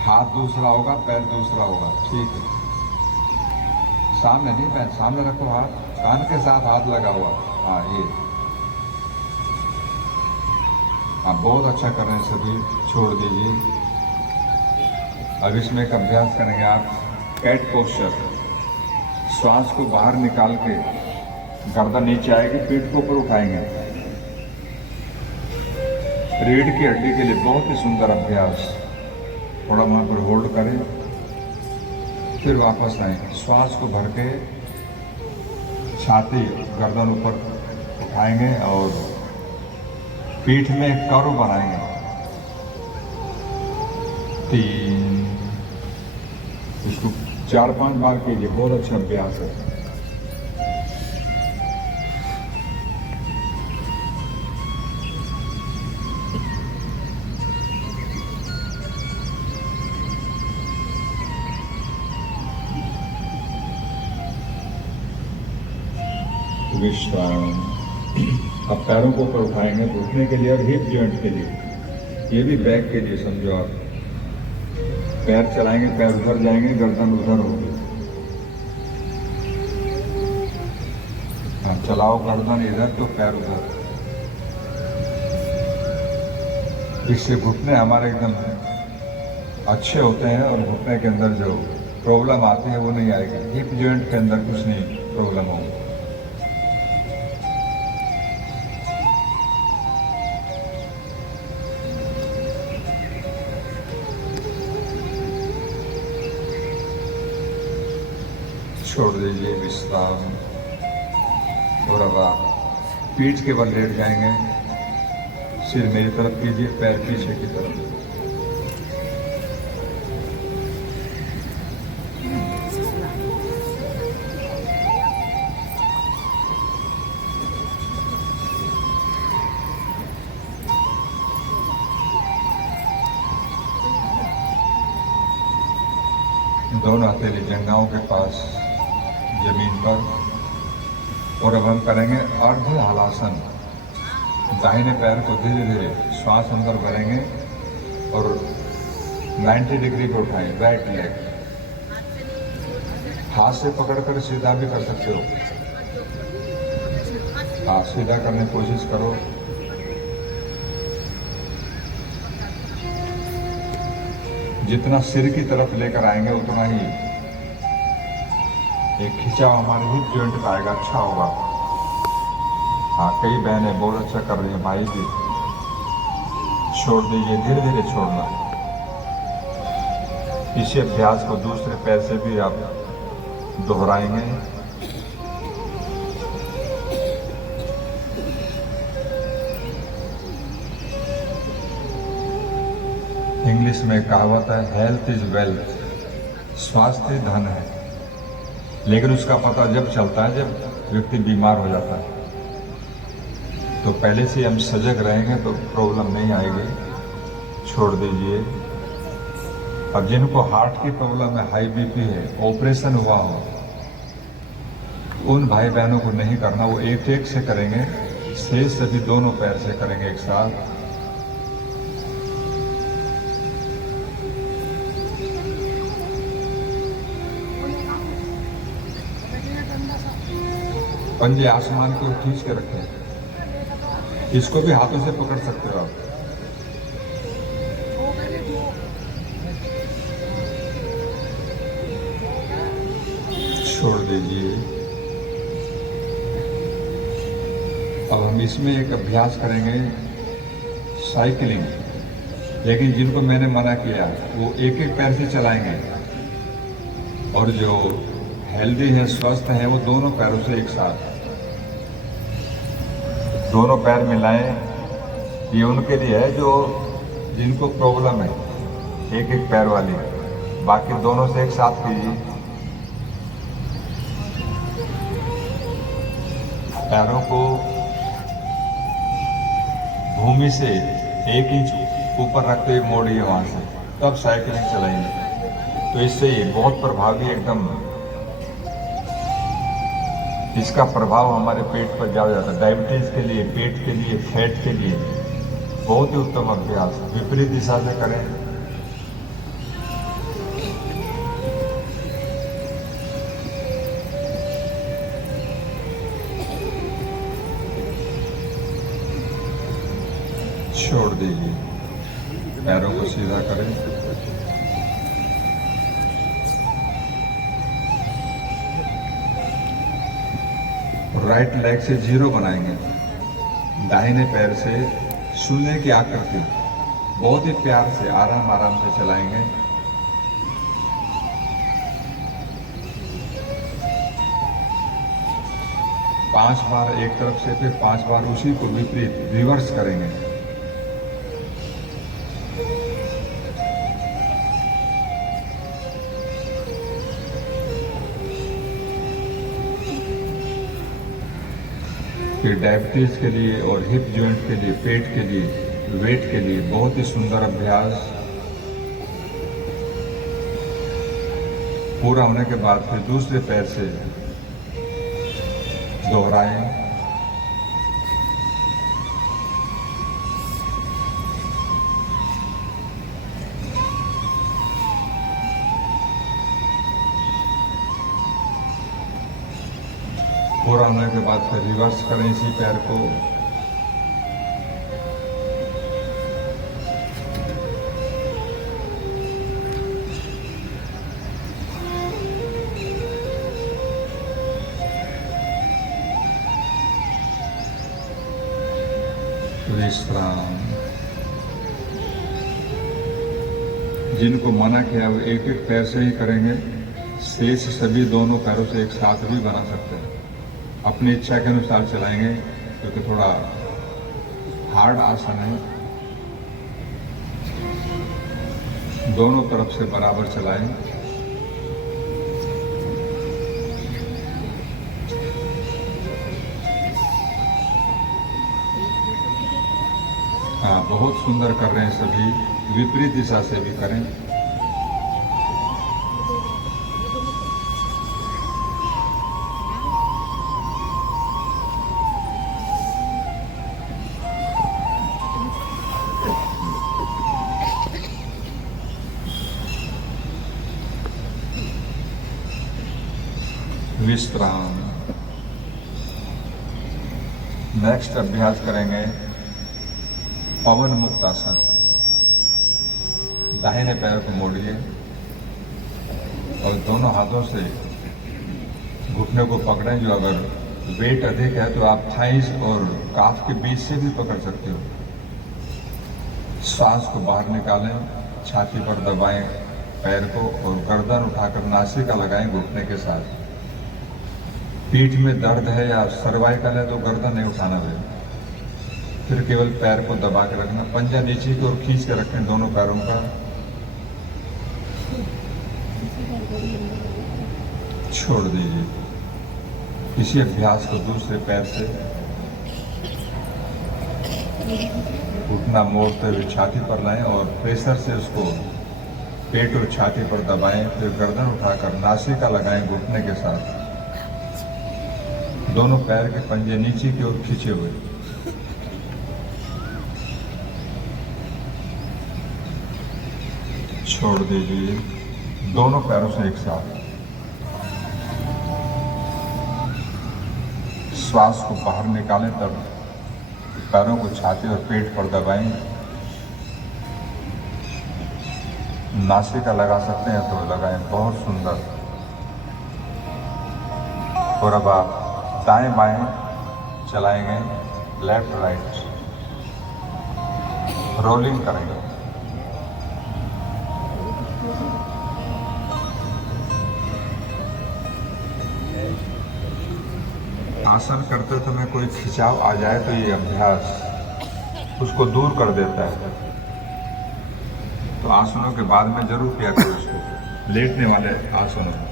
हाथ दूसरा होगा, पैर दूसरा होगा, ठीक है। सामने नहीं, पैर सामने रखो, हाथ कान के साथ हाथ लगा हुआ। हाँ ये, हाँ बहुत अच्छा कर रहे हैं सभी। छोड़ दीजिए। अब इसमें एक अभ्यास करेंगे आप, कैट पोस्चर। श्वास को बाहर निकाल के गर्दन नीचे आएगी, पेट को ऊपर उठाएंगे। रीढ़ की हड्डी के लिए बहुत ही सुंदर अभ्यास। थोड़ा वहां पर होल्ड करें, फिर वापस आए। श्वास को भर के छाती गर्दन ऊपर उठाएंगे और पीठ में एक कर्व बनाएंगे। 3, इसको 4-5 बार कीजिए, बहुत अच्छा अभ्यास है। विश्राम। अब पैरों को ऊपर उठाएंगे घुटने के लिए और हिप जॉइंट के लिए। ये भी बैक के लिए समझो आप। पैर चलाएंगे, पैर उधर जाएंगे, गर्दन उधर होगी। चलाओ गर्दन इधर तो पैर उधर। इससे घुटने हमारे एकदम अच्छे होते हैं और घुटने के अंदर जो प्रॉब्लम आती है वो नहीं आएगी। हिप जॉइंट के अंदर कुछ नहीं प्रॉब्लम होगी। छोड़ दीजिए, विश्राम। और अब आप पीठ के बल लेट जाएंगे। सिर मेरी तरफ कीजिए, पैर पीछे की तरफ। दोनों हथेली जंघाओं के पास जमीन पर। और अब हम करेंगे अर्ध हलासन। दाहिने पैर को धीरे धीरे श्वास अंदर भरेंगे और 90 डिग्री को उठाएं, राइट लेग। हाथ से पकड़कर सीधा भी कर सकते हो। हाँ, सीधा करने की कोशिश करो। जितना सिर की तरफ लेकर आएंगे उतना ही एक खिंचाव हमारे हिप जॉइंट का आएगा, अच्छा होगा। हाँ, कई बहनें बहुत अच्छा कर रही हैं, भाई भी। छोड़ दीजिए, धीरे धीरे छोड़ना। इसी अभ्यास को दूसरे पैर से भी आप दोहराएंगे। इंग्लिश में कहावत है, हेल्थ इज वेल्थ। स्वास्थ्य धन है। लेकिन उसका पता जब चलता है जब व्यक्ति बीमार हो जाता है। तो पहले से हम सजग रहेंगे तो प्रॉब्लम नहीं आएगी। छोड़ दीजिए। अब जिनको हार्ट की प्रॉब्लम है, हाई बीपी है, ऑपरेशन हुआ हो, उन भाई बहनों को नहीं करना। वो एक एक से करेंगे, शेष सभी दोनों पैर से करेंगे एक साथ। पंजे आसमान को खींच के रखें। इसको भी हाथों से पकड़ सकते हो आप। छोड़ दीजिए। अब हम इसमें एक अभ्यास करेंगे, साइकिलिंग। लेकिन जिनको मैंने मना किया वो एक एक पैर से चलाएंगे, और जो हेल्दी है, स्वस्थ है, वो दोनों पैरों से एक साथ। दोनों पैर मिलाएं। ये उनके लिए है जो जिनको प्रॉब्लम है, एक एक पैर वाली। बाकी दोनों से एक साथ कीजिए। पैरों को भूमि से 1 इंच ऊपर रखते हुए मोड़िए वहां से, तब साइकिलिंग चलाइए। तो इससे ये बहुत प्रभावी एकदम, इसका प्रभाव हमारे पेट पर ज्यादा जाता है। डायबिटीज के लिए, पेट के लिए, फैट के लिए बहुत ही उत्तम अभ्यास। विपरीत दिशा से करें। दीजिए, पैरों को सीधा करें। राइट लेग से 0 बनाएंगे, दाहिने पैर से शून्य की आकृति बहुत ही प्यार से आराम आराम से चलाएंगे। पांच बार एक तरफ से, फिर 5 बार उसी को विपरीत रिवर्स करेंगे। फिर डायबिटीज के लिए और हिप जॉइंट के लिए, पेट के लिए, वेट के लिए बहुत ही सुंदर अभ्यास। पूरा होने के बाद फिर दूसरे पैर से दोहराएं। पूरा होने के बाद फिर रिवर्स करें इसी पैर को। विश्राम। जिनको मना किया वो एक एक पैर से ही करेंगे, शेष सभी दोनों पैरों से एक साथ भी बना सकते हैं। अपनी इच्छा के अनुसार चलाएंगे, क्योंकि थोड़ा हार्ड आसन है। दोनों तरफ से बराबर चलाएं। हाँ, बहुत सुंदर कर रहे हैं सभी। विपरीत दिशा से भी करें। विश्राम। नेक्स्ट अभ्यास करेंगे पवन मुक्त आसन। दाहिने पैर को मोड़िए और दोनों हाथों से घुटने को पकड़ें। जो अगर वेट अधिक है तो आप थाइस और काफ के बीच से भी पकड़ सकते हो। श्वास को बाहर निकालें, छाती पर दबाएं पैर को और गर्दन उठाकर नासिका लगाएं घुटने के साथ। पीठ में दर्द है या सर्वाइकल है तो गर्दन नहीं उठाना है। फिर केवल पैर को दबा के रखना, पंजा नीचे की ओर खींच के रखें दोनों पैरों का। छोड़ दीजिए। इसी अभ्यास को दूसरे पैर से घुटना मोड़ते हुए छाती पर लाएं और प्रेशर से उसको पेट और छाती पर दबाएं। फिर गर्दन उठाकर नासिका लगाएं घुटने के साथ। दोनों पैर के पंजे नीचे की ओर खींचे हुए। छोड़ दीजिए दोनों पैरों से एक साथ। श्वास को बाहर निकालें, तब पैरों को छाती और पेट पर दबाएं। नासिका लगा सकते हैं तो लगाएं, बहुत सुंदर। और अब आप दाएं बाएं चलाएंगे, लेफ्ट राइट रोलिंग करेंगे। आसन करते समय कोई खिंचाव आ जाए तो ये अभ्यास उसको दूर कर देता है। तो आसनों के बाद में जरूर किया करो उसको, लेटने वाले आसनों में।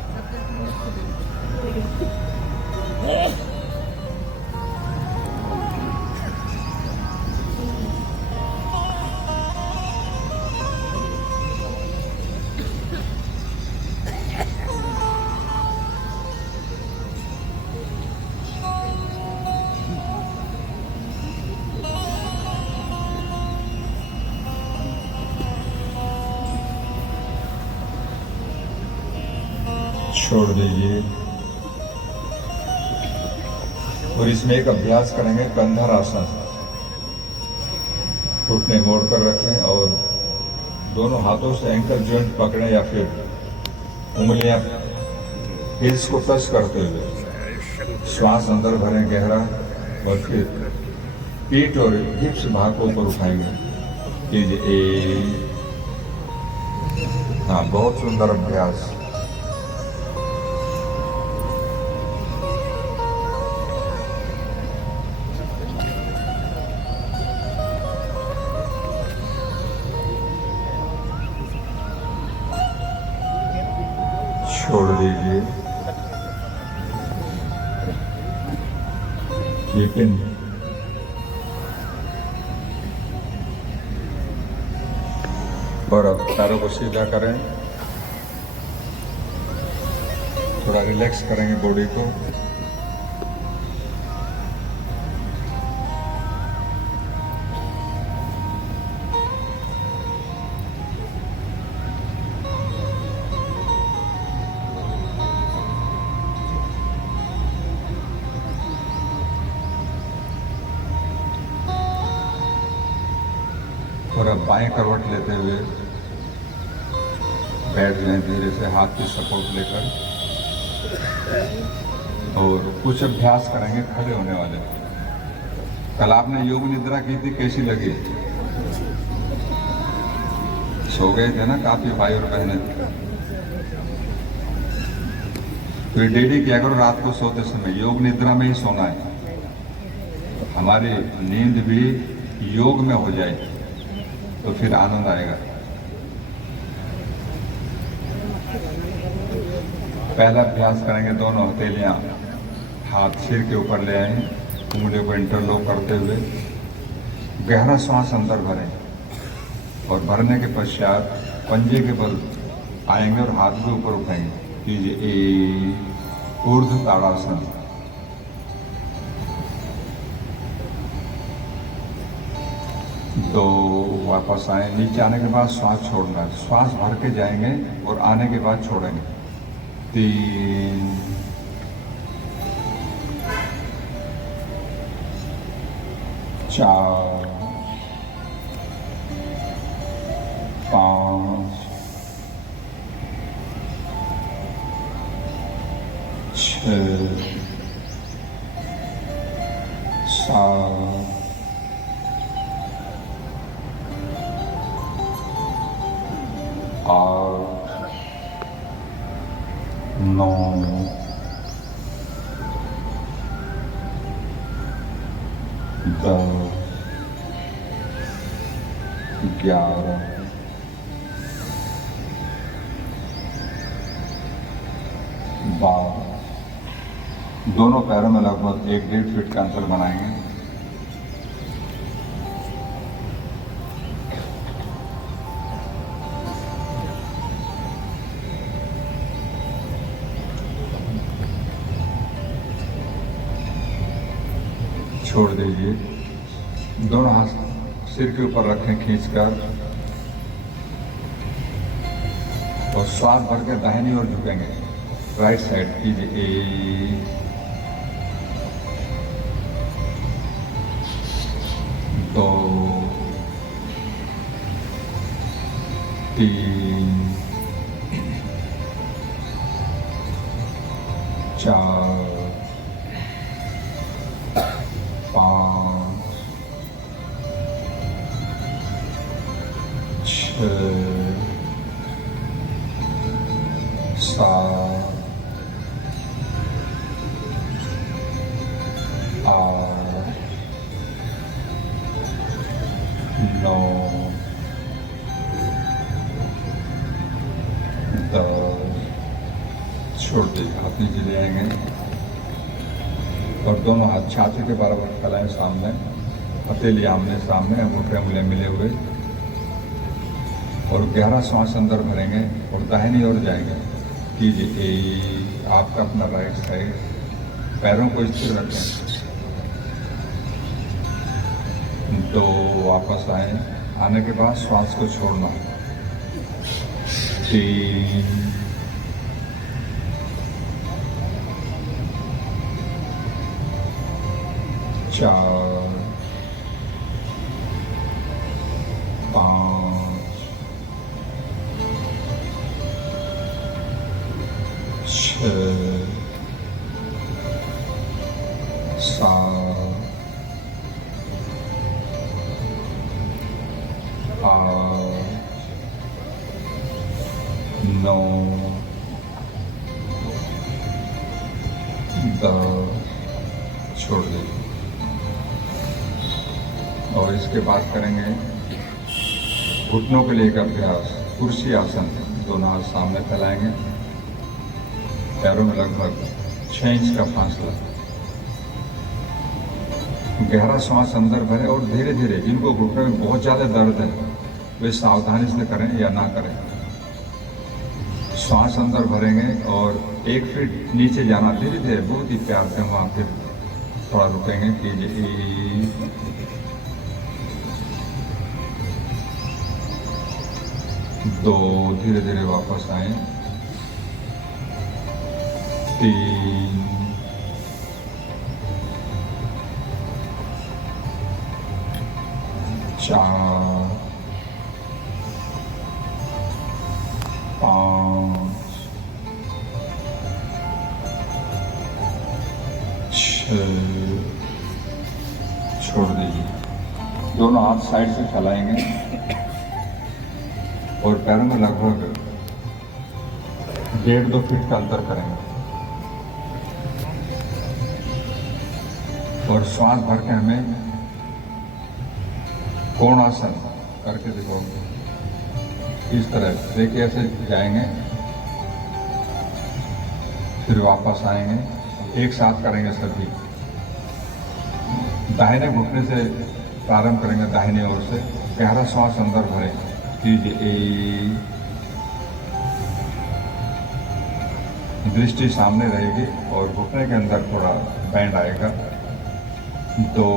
छोड़ दीजिए। और इसमें एक अभ्यास करेंगे कंधर आसन। घुटने मोड़ कर रखें और दोनों हाथों से एंकल जॉइंट पकड़ें या फिर उंगलियां हिल्स को टच करते हुए श्वास अंदर भरें गहरा और फिर पीठ और हिप्स भाग को ऊपर उठाएंगे। कीजिए हाँ, बहुत सुंदर अभ्यास। छोड़ दीजिए। कीपिंग और अब पैरों को सीधा करें, थोड़ा रिलैक्स करेंगे बॉडी को। और अब बाएं करवट लेते हुए बैठ जाएं धीरे से, हाथ की सपोर्ट लेकर, और कुछ अभ्यास करेंगे खड़े होने वाले। कल आपने योग निद्रा की थी, कैसी लगी? सो गए थे ना काफी भाई और बहनें? तो ये डेली किया करो, रात को सोते समय योग निद्रा में ही सोना है। हमारी नींद भी योग में हो जाए तो फिर आनंद आएगा। पहला अभ्यास करेंगे, दोनों हथेलियां हाथ सिर के ऊपर ले आए, उंगलियों को इंटरलॉक करते हुए गहरा श्वास अंदर भरें और भरने के पश्चात पंजे के बल आएंगे और हाथ भी ऊपर उठाएंगे। कीजिए ऊर्ध्व ताड़ासन। तो वापस आए, नीचे आने के बाद श्वास छोड़ना है। श्वास भर के जाएंगे और आने के बाद छोड़ेंगे। 3 4 5 6 7 8 9 10 11 12। दोनों पैरों में लगभग 1-1.5 फीट का अंतर बनाएंगे। छोड़ दीजिए। दोनों हाथ सिर के ऊपर रखें खींचकर और श्वास भर के दाहिनी ओर झुकेंगे। राइट साइड कीजिए 2 3 4 5 6 7 8 9 10। छोड़ दीजिए, हाथ नीचे ले आएंगे और दोनों हाथ छाती के बराबर फैलाएं सामने, हथेली आमने सामने, अंगूठे उंगलियां मिले हुए, और गहरा सांस अंदर भरेंगे और दाहिनी ओर जाएंगे। कीजिए आपका अपना राइट साइड, पैरों को स्थिर रखें। तो वापस आए, आने के बाद श्वास को छोड़ना। 3 4 5 6 7 8 9 10 छोड़ दीजिए। और इसके बाद करेंगे घुटनों के लिए एक अभ्यास, कुर्सी आसन। दोनों हाथ सामने फैलाएंगे, पैरों में लगभग 6 इंच का फासला। गहरा सांस अंदर भरें और धीरे धीरे, जिनको घुटने में बहुत ज़्यादा दर्द है वे सावधानी से करें या ना करें। सांस अंदर भरेंगे और 1 फीट नीचे जाना धीरे धीरे, बहुत ही प्यार से। वहाँ फिर थोड़ा रुकेंगे, कीजिए 2, धीरे धीरे वापस आए 3 4 5 6 छोड़ दीजिए। दोनों हाथ साइड से फैलाएंगे और पैरों में लगभग 1.5-2 फीट का अंतर करेंगे और श्वास भर के हमें कोणासन करके दिखाओगे। इस तरह देखिए, ऐसे जाएंगे फिर वापस आएंगे, एक साथ करेंगे सभी। दाहिने घुटने से प्रारंभ करेंगे, दाहिने ओर से। गहरा श्वास अंदर भरें, कीजिए। दृष्टि सामने रहेगी और घुटने के अंदर थोड़ा बैंड आएगा। 2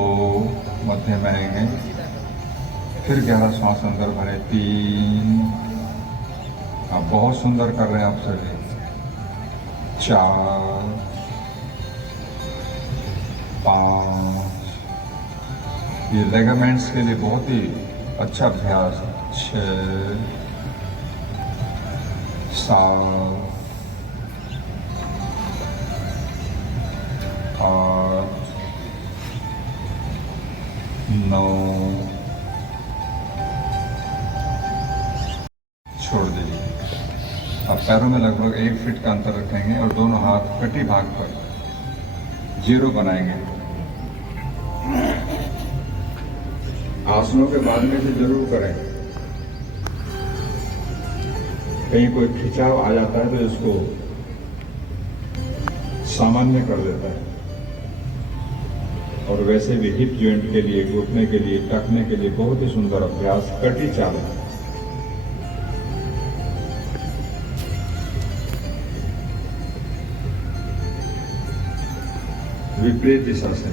मध्य में आएंगे, फिर गहरा श्वास अंदर भरें। 3, आप बहुत सुंदर कर रहे हैं आप सभी। 4 5, ये लेगामेंट्स के लिए बहुत ही अच्छा अभ्यास। 6 7 8 9 छोड़ दीजिए। अब पैरों में लगभग 1 फीट का अंतर रखेंगे और दोनों हाथ कटी भाग पर 0 बनाएंगे। आसनों के बाद में से जरूर करें, कहीं कोई खिंचाव आ जाता है तो इसको सामान्य कर देता है। और वैसे भी हिप जॉइंट के लिए, घुटने के लिए, टखने के लिए बहुत ही सुंदर अभ्यास कटी चाल। विपरीत दिशा से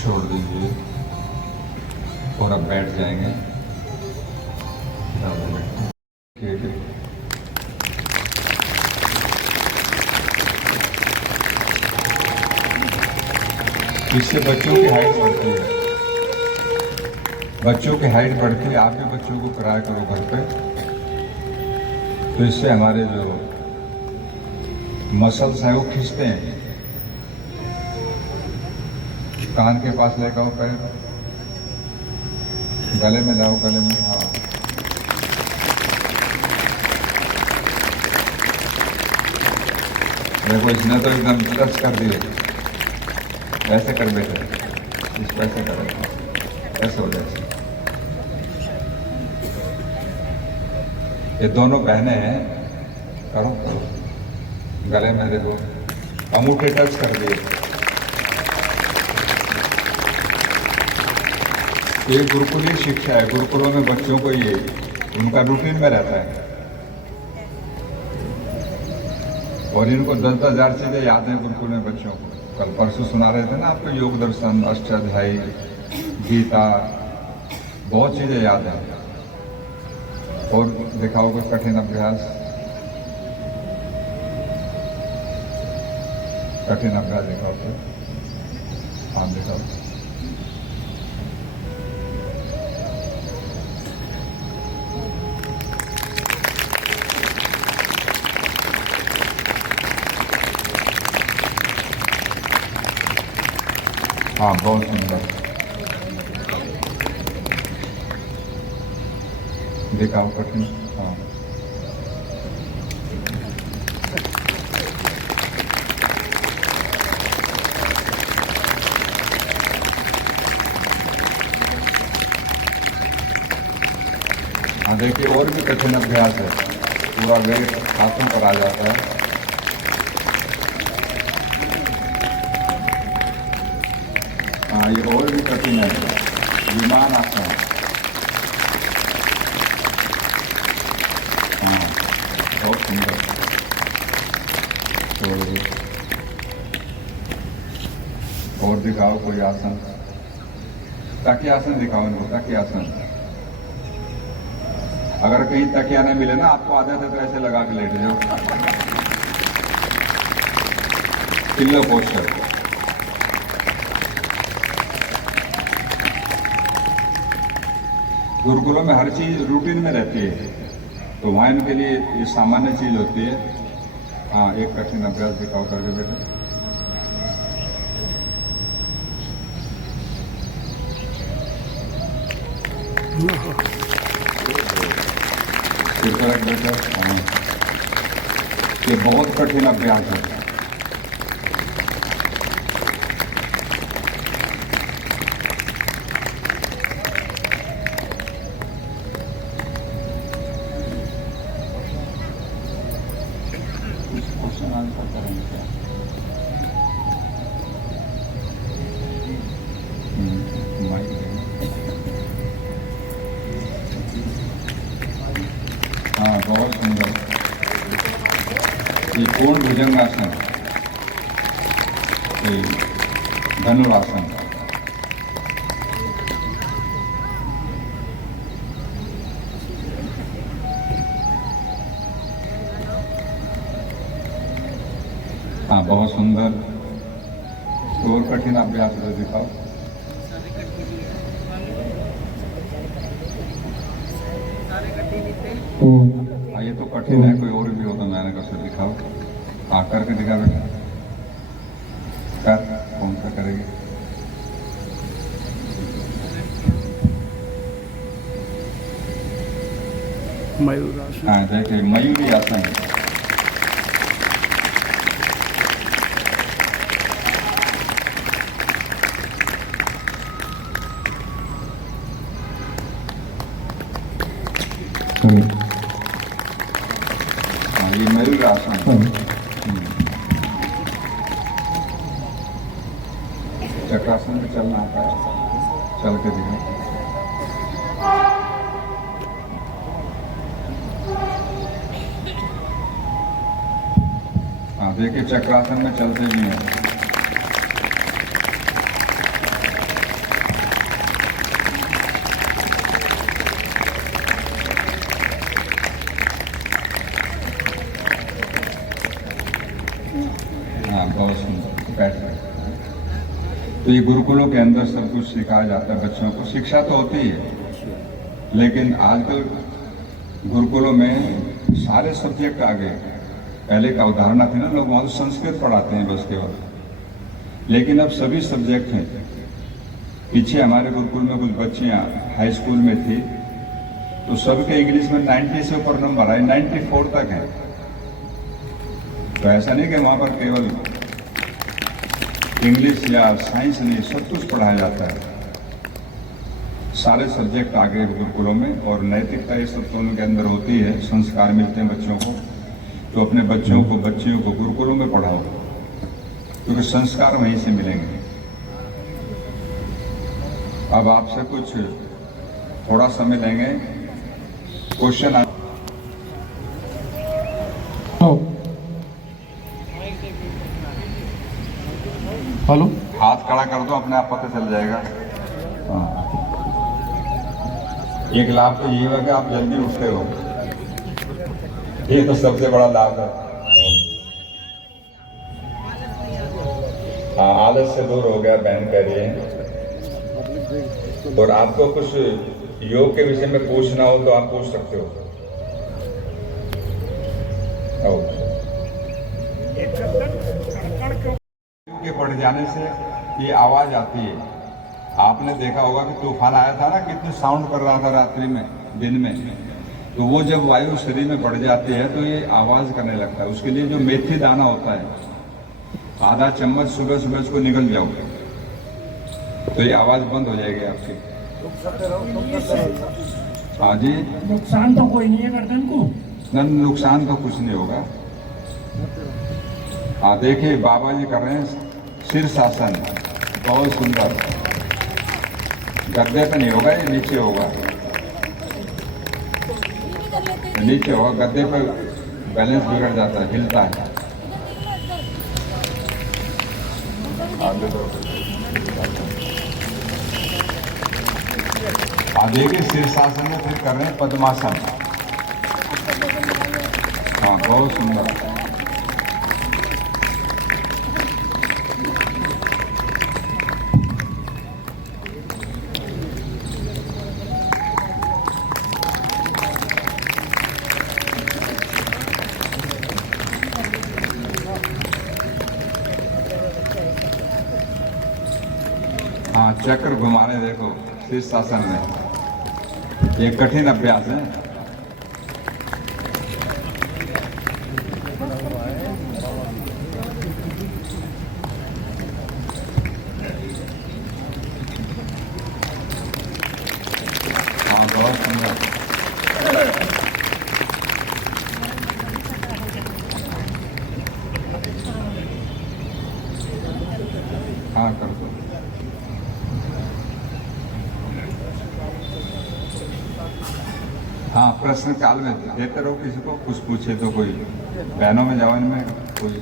छोड़ दीजिए और अब बैठ जाएंगे। इससे बच्चों की हाइट बढ़ती है, बच्चों की हाइट बढ़ती है। आप भी बच्चों को कराया करो घर पे, तो इससे हमारे जो मसल्स हैं वो खींचते हैं। कान के पास लेकर आओ, पैर गले में लाओ, गले में। हाँ, देखो इसने तो एकदम टच कर दिए। ऐसे कर बैठे, इसको ऐसे करें, ऐसे हो जाए। ये दोनों बहनें हैं, करो करो, गले में देखो, अंगूठे टच कर दिए। ये गुरुकुलीय शिक्षा है, गुरुकुलों में बच्चों को ये उनका रूटीन में रहता है और इनको 10-10 हजार चीजें याद हैं गुरुकुल में बच्चों को। कल परसों सुना रहे थे ना आपको, योग दर्शन, अष्टाध्यायी, गीता, बहुत चीजें याद है। और देखा होगा कठिन अभ्यास, कठिन अभ्यास देखा होगा, आप देखा होगा। हाँ, बहुत सुंदर देखा हो कठिन। हाँ, हाँ देखिए और भी कठिन अभ्यास है, पूरा वेट हाथों पर आ जाता है। हाँ, ये और भी कठिन है, विमान आसन। हाँ, बहुत सुंदर। तो और दिखाओ कोई आसन, तकिया आसन दिखाओ इनको, तकिया आसन। अगर कहीं तकिया नहीं मिले ना, आपको आदत है तो ऐसे लगा के लेट जाओ, पिल्लो पोस्चर। गुरुकुलों में हर चीज रूटीन में रहती है, तो वहां इनके लिए ये सामान्य चीज होती है। हाँ, एक कठिन अभ्यास दिखाओ करके बेटा। बेटा, हाँ, ये बहुत कठिन अभ्यास है। क्वेश्चन आंसर करेंगे क्या? हाँ, बहुत सुंदर। ये पूर्ण भुजंगासन, ये धनुरासन। हाँ, बहुत सुंदर। और कठिन अभ्यास है, दिखाओ। हाँ, ये तो कठिन है, कोई और भी हो तो मैंने कैसे दिखाओ। हाँ, करके दिखा बेटा, कर। कौन सा करेगी? मयूरासन। हाँ, देखिए मयूरी आसन। हाँ, ये मयूर आसन। चक्रासन में चलना आता है, चल के दिखा। हाँ, देखिए चक्रासन में चलते भी हैं। हाँ, बहुत सुंदर। बैठ गए। तो ये गुरुकुलों के अंदर सब कुछ सिखाया जाता है बच्चों को। शिक्षा तो होती है, लेकिन आजकल गुरुकुलों में सारे सब्जेक्ट आ गए। पहले का उदाहरण थी ना, लोग वहां तो संस्कृत पढ़ाते हैं बस केवल, लेकिन अब सभी सब्जेक्ट हैं। पीछे हमारे गुरुकुल में कुछ बच्चियां हाई स्कूल में थी, तो सबके इंग्लिश में 90 से ऊपर नंबर आए, 94 तक है। तो ऐसा नहीं कि वहां पर केवल इंग्लिश या साइंस नहीं, सब कुछ पढ़ाया जाता है। सारे सब्जेक्ट आ गए गुरुकुलों में, और नैतिकता ये सब तो उनके अंदर होती है। संस्कार मिलते हैं बच्चों को, तो अपने बच्चों को, बच्चियों को गुरुकुलों में पढ़ाओ, क्योंकि संस्कार वहीं से मिलेंगे। अब आपसे कुछ थोड़ा समय लेंगे, क्वेश्चन। हेलो, हाथ खड़ा कर दो, अपने आप पता चल जाएगा। हाँ, एक लाभ तो ये है कि आप जल्दी उठते हो, ये तो सबसे बड़ा लाभ है। हाँ, आलस से दूर हो गया, बहन कह रही है। और आपको कुछ योग के विषय में पूछना हो तो आप पूछ सकते हो। के पड़ जाने से ये आवाज आती है। आपने देखा होगा कि तूफान आया था ना, कितनी साउंड कर रहा था रात्रि में, दिन में। तो वो जब वायु शरीर में बढ़ जाती है तो ये आवाज करने लगता है। उसके लिए जो मेथी दाना होता है, आधा चम्मच सुबह सुबह उसको निकल जाओ तो ये आवाज बंद हो जाएगी आपकी। हाँ जी, नुकसान तो कोई नहीं है गर्दन को? नुकसान तो कुछ नहीं होगा। हाँ देखिए, बाबा जी कर रहे हैं शीर्षासन, बहुत सुंदर। गद्दे पे नहीं होगा, ये नीचे होगा, नीचे होगा। गद्दे पे बैलेंस बिगड़ जाता है, हिलता है। देखिए शीर्षासन में फिर कर रहे हैं पद्मासन। हाँ बहुत सुंदर। हाँ, चक्र घुमाने देखो शीर्षासन में, ये कठिन अभ्यास है। हाँ बहुत सुंदर। हाँ कर दो। हाँ, प्रश्न काल में देते रहो, किसी को कुछ पूछे तो। कोई बहनों में जाओ, इनमें कोई।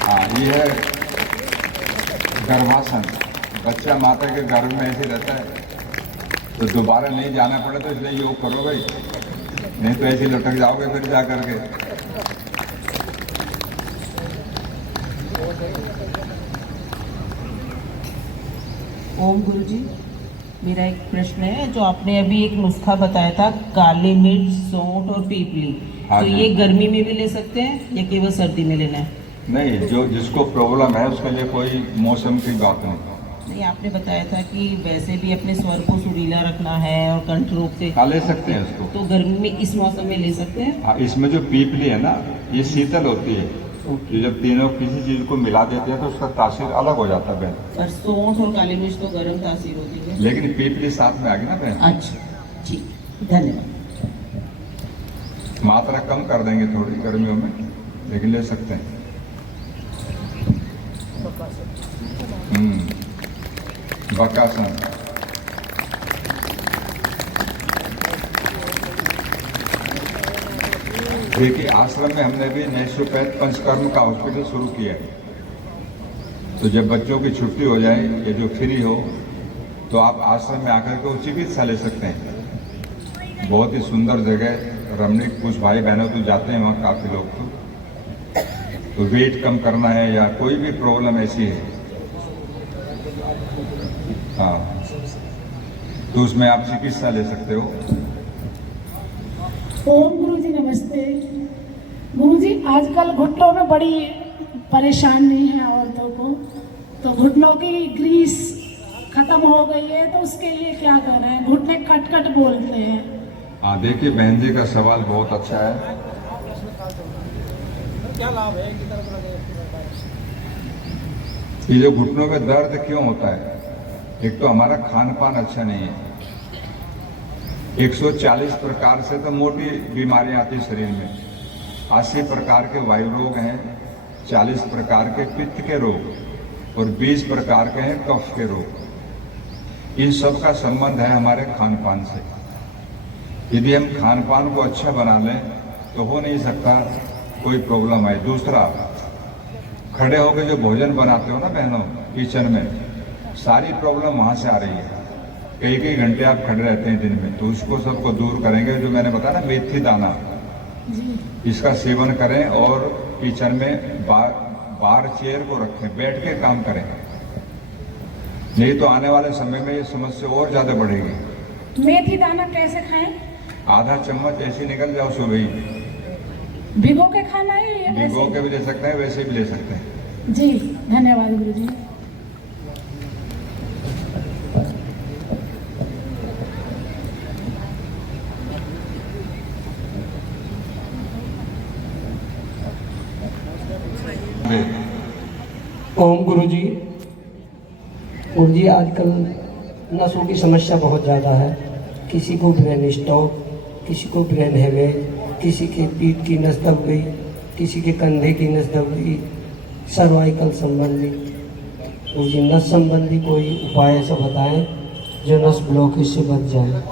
हाँ, ये है गर्भासन। बच्चा माता के गर्भ में ऐसे रहता है, तो दोबारा नहीं जाना पड़े तो इसलिए योग करो भाई, नहीं तो ऐसे लटक जाओगे फिर जा करके। ओम गुरुजी, मेरा एक प्रश्न है। जो आपने अभी एक नुस्खा बताया था, काली मिर्च, सौंठ और पीपली, हाँ तो जी। ये गर्मी में भी ले सकते हैं या केवल सर्दी में लेना है? नहीं, जो जिसको प्रॉब्लम है उसके लिए कोई मौसम की बात नहीं। नहीं, आपने बताया था कि वैसे भी अपने स्वर को सुरीला रखना है और कंठ रोग से, हाँ, ले सकते हैं इसको। तो गर्मी में इस मौसम में ले सकते हैं? हाँ, इसमें जो पीपली है ना, ये शीतल होती है। तो जब तीनों किसी चीज को मिला देते हैं तो उसका तासीर अलग हो जाता है बहन। पर सौंठ और काली मिर्च तो गर्म तासीर होती है। लेकिन पीपली साथ में आ गई ना बहन। अच्छा, ठीक, धन्यवाद। मात्रा कम कर देंगे थोड़ी गर्मियों में, लेकिन ले सकते हैं। बकासन। देखिए, आश्रम में हमने भी नेचुरोपैथ पंचकर्म का हॉस्पिटल शुरू किया है। तो जब बच्चों की छुट्टी हो जाए या जो फ्री हो तो आप आश्रम में आकर के चिकित्सा ले सकते हैं। बहुत ही सुंदर जगह, रमणीक। कुछ भाई बहनों तो जाते हैं वहाँ, काफी लोग तो वेट कम करना है या कोई भी प्रॉब्लम ऐसी है, हाँ, तो उसमें आप चिकित्सा ले सकते हो। ओम गुरुजी नमस्ते। गुरुजी, आजकल घुटनों में बड़ी परेशानी है औरतों को, तो घुटनों की ग्रीस खत्म हो गई है, तो उसके लिए क्या कर रहे हैं? घुटने कट कट बोलते हैं। हाँ देखिए, बहन जी का सवाल बहुत अच्छा है। क्या लाभ है? ये जो घुटनों में दर्द क्यों होता है? एक तो हमारा खान पान अच्छा नहीं है। 140 प्रकार से तो मोटी बीमारियां आती शरीर में। 80 प्रकार के वायु रोग हैं, 40 प्रकार के पित्त के रोग और 20 प्रकार के हैं कफ के रोग। इन सब का संबंध है हमारे खान पान से। यदि हम खान पान को अच्छा बना लें तो हो नहीं सकता कोई प्रॉब्लम है। दूसरा, खड़े होकर जो भोजन बनाते हो ना बहनों किचन में, सारी प्रॉब्लम वहां से आ रही है। कई कई घंटे आप खड़े रहते हैं दिन में, तो उसको सबको दूर करेंगे। जो मैंने बताया ना मेथी दाना, जी इसका सेवन करें और किचन में बार चेयर को रखें, बैठ के काम करें, नहीं तो आने वाले समय में ये समस्या और ज्यादा बढ़ेगी। मेथी दाना कैसे खाएं? आधा चम्मच ऐसे निकल जाओ सुबह ही, भिगो के खाना है या भिगो ऐसे? के भी ले सकते हैं, वैसे भी ले सकते हैं। जी धन्यवाद गुरुजी। ओम गुरुजी। गुरुजी आजकल नसों की समस्या बहुत ज़्यादा है। किसी को ब्रेन स्ट्रोक, किसी को ब्रेन हेमेज, किसी के पीठ की नस दब गई, किसी के कंधे की नस दब गई, सर्वाइकल संबंधी। गुरुजी नस संबंधी कोई उपाय ऐसा बताएं जो नस ब्लॉकेज से बच जाए।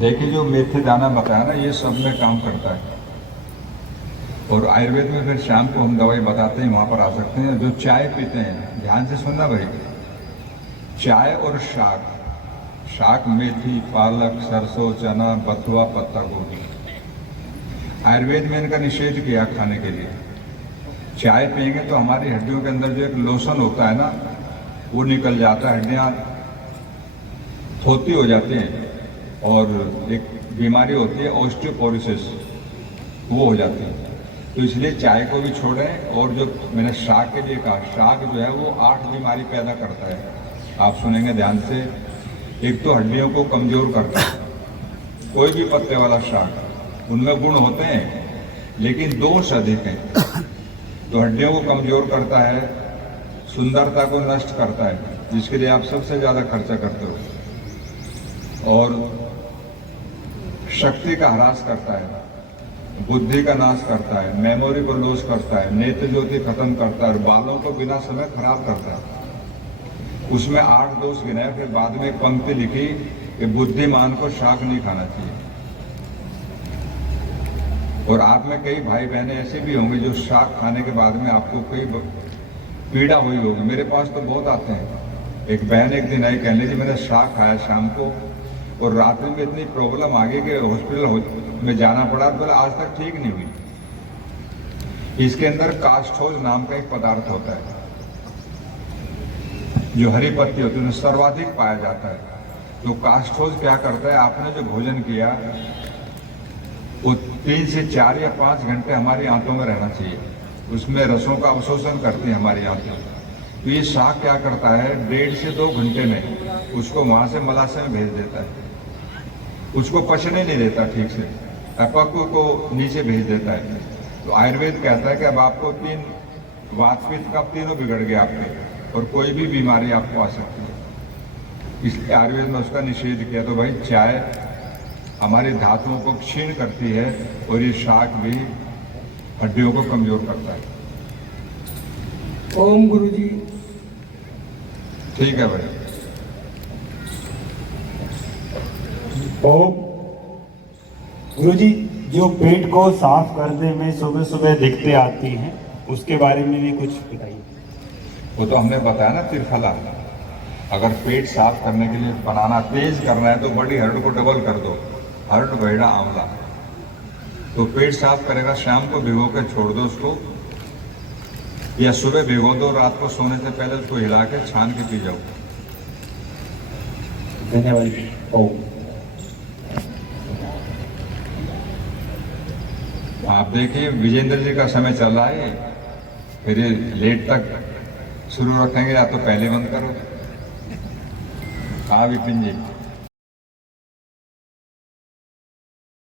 देखिए जो मेथी दाना बताया ना, ये सब में काम करता है। और आयुर्वेद में फिर शाम को हम दवाई बताते हैं, वहां पर आ सकते हैं। जो चाय पीते हैं, ध्यान से सुनना भाई, चाय और शाक मेथी, पालक, सरसों, चना, बथुआ, पत्ता गोभी, आयुर्वेद में इनका निषेध किया खाने के लिए। चाय पिएंगे तो हमारी हड्डियों के अंदर जो एक लोशन होता है ना, वो निकल जाता है, हड्डियां थोती हो जाती हैं, और एक बीमारी होती है ऑस्टियोपोरोसिस, वो हो जाती है। तो इसलिए चाय को भी छोड़ें। और जो मैंने शाक के लिए कहा, शाक जो है वो 8 बीमारी पैदा करता है, आप सुनेंगे ध्यान से। एक तो हड्डियों को कमजोर करता है, कोई भी पत्ते वाला शाक, उनमें गुण होते हैं लेकिन दोष अधिक हैं। तो हड्डियों को कमजोर करता है, सुंदरता को नष्ट करता है, जिसके लिए आप सबसे ज्यादा खर्चा करते हो, और शक्ति का ह्रास करता है, बुद्धि का नाश करता है, मेमोरी को लॉस करता है, नेत्र ज्योति खत्म करता है, और बालों को बिना समय खराब करता है। उसमें 8 दोष गिनाए, फिर बाद में एक पंक्ति लिखी कि बुद्धिमान को शाक नहीं खाना चाहिए। और आप में कई भाई बहनें ऐसे भी होंगे जो शाक खाने के बाद में आपको कई पीड़ा हुई होगी। मेरे पास तो बहुत आते हैं। एक बहन एक दिन आई, कहने जी मैंने शाक खाया शाम को, और रात में इतनी प्रॉब्लम आ गई कि हॉस्पिटल में जाना पड़ा, तो आज तक ठीक नहीं हुई। इसके अंदर कास्ठोज नाम का एक पदार्थ होता है, जो हरी पत्ती होती है, सर्वाधिक पाया जाता है। तो कास्ठोज क्या करता है, आपने जो भोजन किया वो 3 से 4 या 5 घंटे हमारी आंतों में रहना चाहिए, उसमें रसों का अवशोषण करती है हमारी आंतें। तो ये शाक क्या करता है, 1.5 से 2 घंटे में उसको वहां से मलाशय में भेज देता है, उसको पचने नहीं देता ठीक से, अपक्व को नीचे भेज देता है। तो आयुर्वेद कहता है कि अब आपको 3 वात पित्त का तीनों बिगड़ गए आपके, और कोई भी बीमारी आपको आ सकती है। इसलिए आयुर्वेद में उसका निषेध किया। तो भाई चाय हमारी धातुओं को क्षीण करती है, और ये शाक भी हड्डियों को कमजोर करता है। ओम गुरुजी। ठीक है भाई। ओम गुरुजी, जो पेट को साफ करने में सुबह सुबह दिक्कतें आती हैं, उसके बारे में भी कुछ बताइए। वो तो हमने बताया ना, त्रिफला। अगर पेट साफ करने के लिए बनाना तेज करना है तो बड़ी हरड़ को डबल कर दो, हरड़ बैड़ा आंवला, तो पेट साफ करेगा। शाम को भिगो के छोड़ दो उसको, या सुबह भिगो दो, रात को सोने से पहले उसको हिला के छान के पी जाओ। धन्यवाद। ओम। आप देखिए विजेंद्र जी का समय चल रहा है, फिर ये लेट तक शुरू रखेंगे, या तो पहले बंद करो। हाँ विपिन जी।